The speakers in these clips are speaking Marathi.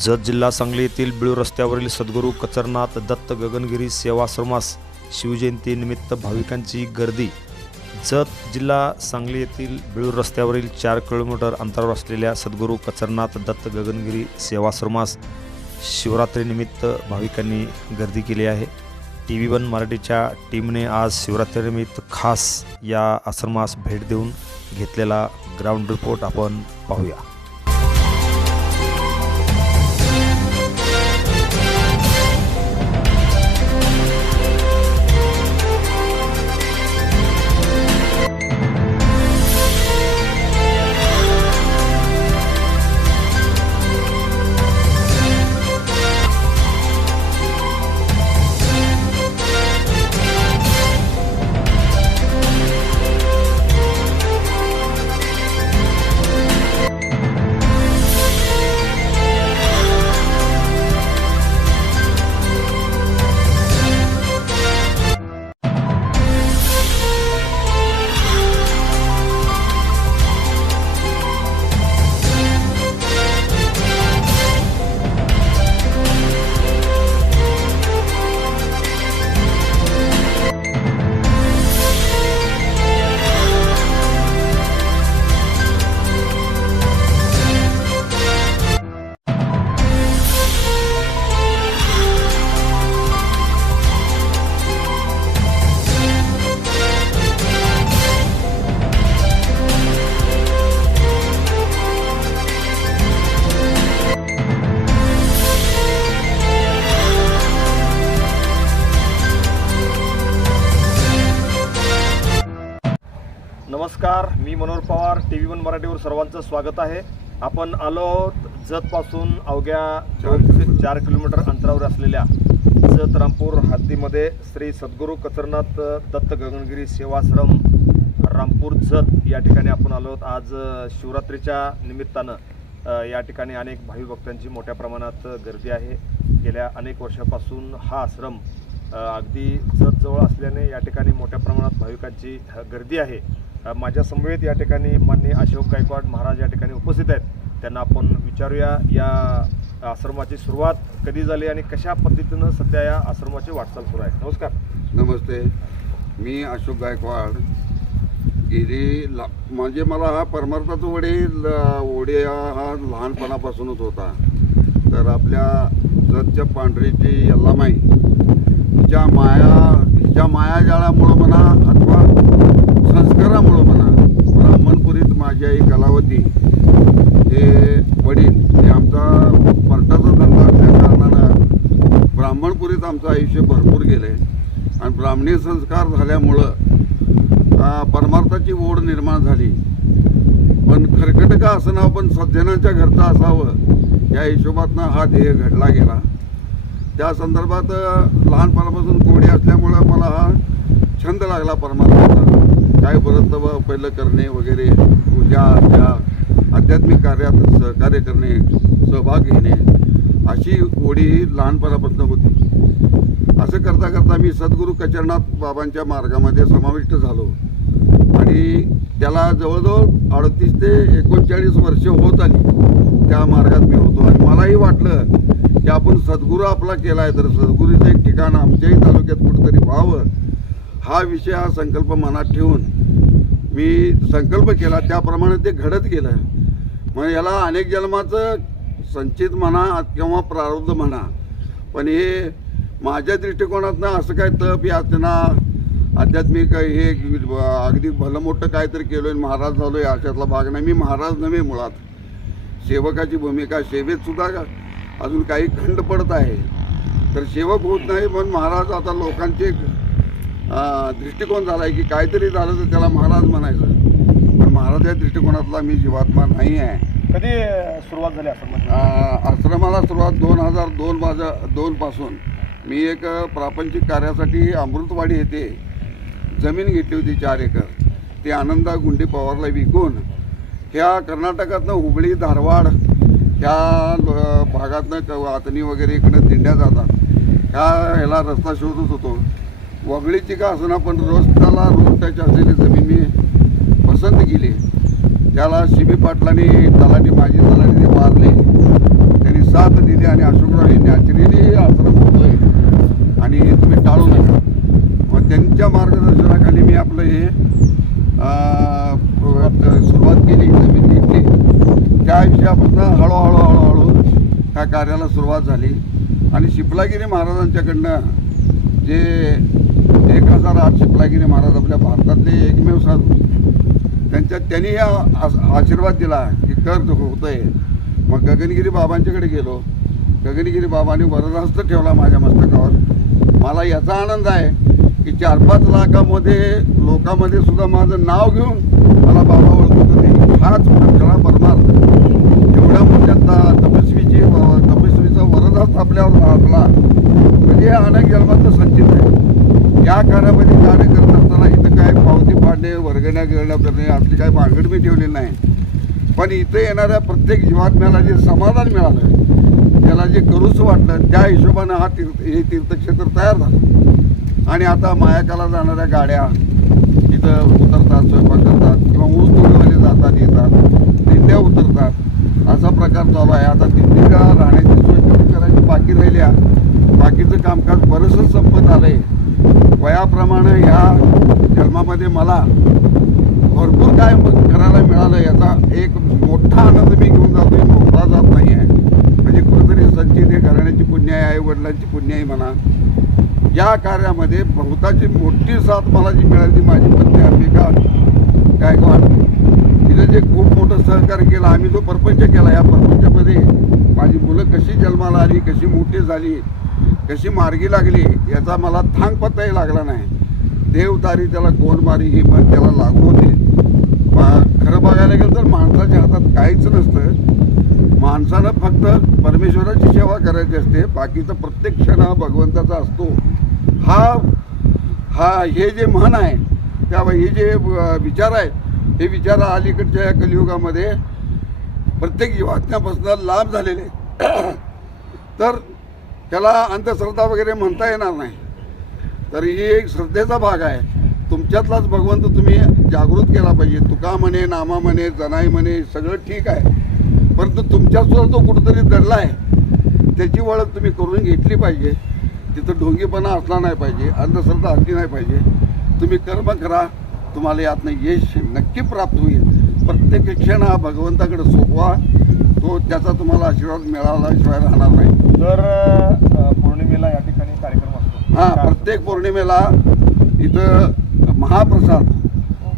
जत जिल्हा सांगली येथील बिळू रस्त्यावरील सद्गुरू कचरनाथ दत्त गगनगिरी सेवाश्रमास शिवजयंतीनिमित्त भाविकांची गर्दी. जत जिल्हा सांगली येथील बिळूर रस्त्यावरील चार किलोमीटर अंतरावर असलेल्या सद्गुरू कचरनाथ दत्त गगनगिरी सेवाश्रमास शिवरात्रीनिमित्त भाविकांनी गर्दी केली आहे. टी व्ही वन मराठीच्या टीमने आज शिवरात्रीनिमित्त खास या आश्रमास भेट देऊन घेतलेला ग्राउंड रिपोर्ट आपण पाहूया. नमस्कार मी Manohar Pawar T V one मराठीवर सर्वांचं स्वागत आहे. आपण आलो आहोत जतपासून अवघ्या दोन ते चार किलोमीटर अंतरावर असलेल्या जत रामपूर हद्दीमध्ये श्री सद्गुरू कचरनाथ दत्त गगनगिरी सेवाश्रम रामपूर जत या ठिकाणी आपण आलो आहोत. आज शिवरात्रीच्या निमित्तानं या ठिकाणी अनेक भावी भक्तांची मोठ्या प्रमाणात गर्दी आहे. गेल्या अनेक वर्षापासून हा आश्रम अगदी जवळ असल्याने या ठिकाणी मोठ्या प्रमाणात भाविकांची गर्दी आहे. माझ्या समवेत या ठिकाणी मान्य अशोक गायकवाड महाराज या ठिकाणी उपस्थित आहेत. त्यांना आपण विचारूया या आश्रमाची सुरुवात कधी झाली आणि कशा पद्धतीनं सध्या या आश्रमाची वाटचाल सुरू आहे? नमस्कार. नमस्ते. मी अशोक गायकवाड गेली ला म्हणजे मला हा परमार्थाचा वडील ओढिया हा लहानपणापासूनच होता. तर आपल्या जतच्या पांढरीची यल्लामाई हिच्या माया हिच्या मायाजाळामुळं म्हणा अथवा संस्कारामुळं म्हणा ब्राह्मणपुरीत माझी आई कलावती हे वडील हे आमचा पर्टाचा धंदा असल्या कारणानं ब्राह्मणपुरीत आमचं आयुष्य भरपूर गेलं आहे आणि ब्राह्मणी संस्कार झाल्यामुळं परमार्थाची ओढ निर्माण झाली. पण खरकटका असं असं पण सज्जनांच्या घरचं असावं या हिशोबातनं हा ध्येय घडला गेला. त्या संदर्भात लहानपणापासून कोडी असल्यामुळं मला हा छंद लागला परमार्थाचा. काय परत पहिलं करणे वगैरे पूजा त्या आध्यात्मिक कार्यात सहकार्य करणे सहभाग घेणे अशी ओढी लहानपणापासून होती. असं करता करता मी सद्गुरू कचरनाथ बाबांच्या मार्गामध्ये समाविष्ट झालो. आणि त्याला जवळजवळ अडतीस ते एकोणचाळीस वर्ष होत आली. त्या मार्गात मी होतो. आणि मलाही वाटलं की आपण सद्गुरू आपला केला आहे तर सद्गुरूचं एक ठिकाण आमच्याही तालुक्यात कुठंतरी व्हावं. हा विषय हा संकल्प मनात ठेवून मी संकल्प केला त्याप्रमाणे ते घडत गेलं. मग याला अनेक जन्माचं संचित म्हणा किंवा प्रारब्ध म्हणा पण हे माझ्या दृष्टिकोनातनं असं काय तप याचना आध्यात्मिक हे अगदी भलं मोठं काहीतरी केलं आहे महाराज झालो आहे अशातला भाग नाही. मी महाराज नव्हे मुळात. सेवकाची भूमिका सेवेत सुद्धा अजून काही खंड पडत आहे. तर सेवक होत नाही पण महाराज आता लोकांचे दृष्टिकोन झाला आहे की काहीतरी झालं तर त्याला महाराज म्हणायचं. पण महाराज या दृष्टिकोनातला मी जीवात्मा नाही आहे. कधी सुरुवात झाली आश्रमाची? आ, आश्रमाला सुरुवात दोन हजार दोन माझ्या दोनपासून मी एक प्रापंचिक कार्यासाठी अमृतवाडी येथे जमीन घेतली होती चार एकर. ते आनंदा गुंडी पवारला विकून ह्या कर्नाटकातनं हुबळी धारवाड ह्या भागातनं वातणी वगैरे इकडं दिंड्या जातात. ह्या ह्याला रस्ता शोधत होतो. वगळीची का असना पण रोज त्याला रोज त्याच्या असलेली जमीन मी पसंत केली. त्याला शिबी पाटलांनी तलाठी माजी तलाठी ते मारले त्यांनी साथ दिली आणि अशोकराव हे नॅचरली आश्रम होतोय. आणि तुम्ही टाळू नका. मग त्यांच्या मार्गदर्शनाखाली मी आपलं हे सुरुवात केली जमीन घेतली. त्या विषयापासून हळूहळू हळूहळू ह्या कार्याला सुरुवात झाली. आणि शिपलागिरी महाराजांच्याकडनं जे एक हजार आठ शिपलागिरी महाराज आपल्या भारतातले एकमेव साधू. त्यांच्या त्यांनी हा आशीर्वाद दिला की कर आहे मग गगनगिरी बाबांच्याकडे गेलो. गगनगिरी बाबांनी वरदहस्त ठेवला माझ्या मस्तकावर. मला याचा आनंद आहे की चार पाच लाखामध्ये लोकांमध्ये सुद्धा माझं नाव घेऊन मला बाबा ओळखत होते. हाच खरा परमार्थ. एवढ्या मोठ्यांदा तपस्वीची तपस्वीचा वरदहस्त आपल्यावर आपला. म्हणजे हे अनेक जन्माचं संचित आहे. या काळामध्ये कार्य करत असताना इथं काय पावती पाडणे वर्गण्या गिरण्या करणे असली काय भानगड मी ठेवली नाही. पण इथं येणाऱ्या प्रत्येक जीवात्म्याला जे समाधान मिळालं त्याला जे करूच वाटलं त्या हिशोबानं हा तीर्थ हे तीर्थक्षेत्र तयार झालं. आणि आता मायाकाला जाणाऱ्या गाड्या इथं उतरतात स्वयंपाक करतात किंवा ऊस तोडीवाले जातात येतात दिंड्या उतरतात. असा प्रकार चालू आहे. आता दिंडीला राहण्याची सोय करायची बाकी राहिल्या बाकीचं कामकाज बरंचसं संपत आहे वयाप्रमाणे ह्या जन्मामध्ये मला भरपूर काय करायला मिळालं याचा एक मोठा आनंद मी घेऊन जातोय मोठा जात नाही आहे. म्हणजे कुठेतरी संचित हे घराण्याची पुण्य आहे आई वडिलांची पुण्य आहे म्हणा. या कार्यामध्ये बहुताची मोठी साथ मला जी मिळाली ती माझी पत्नी अंबिका गायकवाड. तिने जे खूप मोठं सहकार्य केलं आम्ही जो परपंच केला या परपंचामध्ये माझी मुलं कशी जन्माला आली कशी मोठी झाली कशी मार्गी लागली याचा मला थांग पत्ताही लागला नाही. देवदारी त्याला कोण मारी ही मग त्याला लागू होते. मा- खरं बघायला गेलं तर माणसाच्या हातात काहीच नसतं. माणसानं फक्त परमेश्वराची सेवा करायची असते बाकीचा प्रत्येक क्षण हा भगवंताचा असतो. हा हा हे जे म्हण आहे त्या हे जे विचार आहेत हे विचार अलीकडच्या या कलियुगामध्ये प्रत्येक जीवात्म्यापासून लाभ झालेले तर त्याला अंधश्रद्धा वगैरे म्हणता येणार नाही. तर ही एक श्रद्धेचा भाग आहे. तुमच्यातलाच भगवंत तुम्ही जागृत केला पाहिजे. तुका म्हणे नामा म्हणे जनाई म्हणे सगळं ठीक आहे. परंतु तुमच्यासुद्धा तो कुठंतरी दडला आहे त्याची ओळख तुम्ही करून घेतली पाहिजे. तिथं ढोंगीपणा असला नाही पाहिजे अंधश्रद्धा असली नाही पाहिजे. तुम्ही कर्म करा तुम्हाला यातनं यश नक्की प्राप्त होईल. प्रत्येक क्षण हा भगवंताकडे सोपवा. तो त्याचा तुम्हाला आशीर्वाद मिळाल्याशिवाय राहणार नाही. दर अ, पौर्णिमेला या ठिकाणी कार्यक्रम असतो. हा काय प्रत्येक पौर्णिमेला इथं महाप्रसाद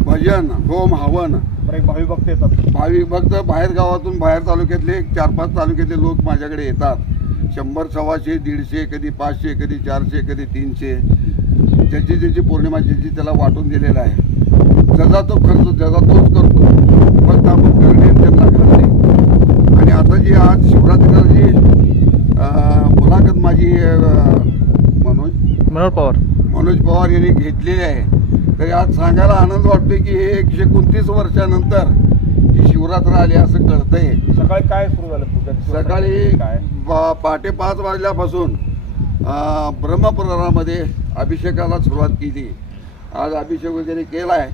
भजन होम हवन. बरं, एक भावी भक्त येतात. भाविक भक्त बाहेर गावातून बाहेर तालुक्यातले चार पाच तालुक्यातले लोक माझ्याकडे येतात. शंभर सव्वाशे दीडशे कधी पाचशे कधी चारशे कधी तीनशे. ज्याची ज्याची पौर्णिमा ज्याची त्याला वाटून दिलेला आहे. ज्याचा तो खर्च ज्याचा तोच करतो. फक्त आपण करणे त्यांना घालणे आणि आता जी आज शिवरात्रीला जी अं, मुलाखत माझी मनोज. मनोहर पवार. मनोज पवार यांनी घेतलेली आहे. तरी आज सांगायला आनंद वाटतोय की हे एकशे एकोणतीस वर्षानंतर ही शिवरात्र आली असं कळतंय. सकाळी काय सुरू झालं पूजा? सकाळी काय? पा- पहाटे पाच वाजल्यापासून अं, ब्रह्मपुराणामध्ये अभिषेकाला सुरुवात केली. आज अभिषेक वगैरे केला आहे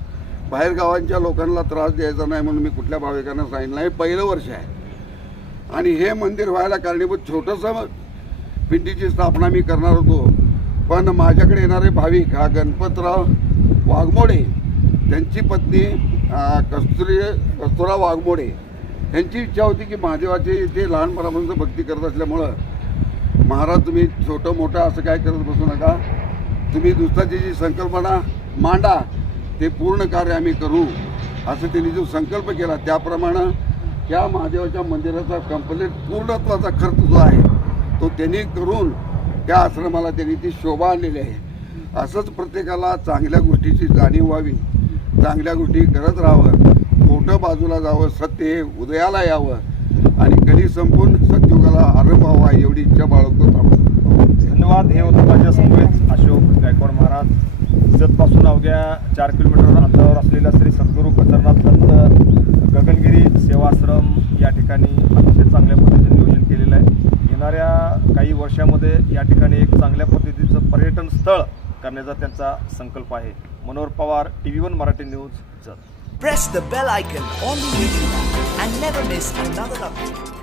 बाहेर गावांच्या लोकांना त्रास द्यायचा नाही म्हणून मी कुठल्या भाविकांना सांगितलं नाही. पहिलं वर्ष आहे. आणि हे मंदिर व्हायला कारणीभूत छोटंसं पिंडीची स्थापना मी करणार होतो. पण माझ्याकडे येणारे भाविक हा गणपतराव वाघमोडे त्यांची पत्नी कस्तुरी कस्तुरा वाघमोडे यांची इच्छा होती की महादेवाचे इथे लहानपणापासून भक्ती करत असल्यामुळं महाराज तुम्ही छोटं मोठं असं काय करत बसू नका. तुम्ही दुसऱ्याची जी संकल्पना मांडा ते पूर्ण कार्य आम्ही करू असं त्यांनी जो संकल्प केला त्याप्रमाणे ह्या महादेवाच्या मंदिराचा कंप्लीट पूर्णत्वाचा खर्च जो आहे तो त्यांनी करून त्या आश्रमाला त्यांनी ती शोभा आणलेली आहे. असंच प्रत्येकाला चांगल्या गोष्टीची जाणीव व्हावी चांगल्या गोष्टी करत राहावं खोटं बाजूला जावं सत्य हे उदयाला यावं आणि कधी संपून सत्युगाला आरंभ व्हावा एवढी इच्छा बाळगतो धन्यवाद. हे होतं माझ्या समवेत अशोक गायकवाड महाराज. इजतपासून अवघ्या चार किलोमीटर अंतरावर असलेल्या श्री सद्गुरू खतरनाथ संत गगनगिरी सेवाश्रम या ठिकाणी अतिशय चांगल्या पद्धतीने नियोजन केलेलं आहे. येणाऱ्या काही वर्षामध्ये या ठिकाणी एक चांगल्या पद्धतीचं पर्यटन स्थळ करण्याचा त्यांचा संकल्प आहे. Manohar Pawar T V one Marathi news Jath. Press the bell icon on the YouTube and never miss another update.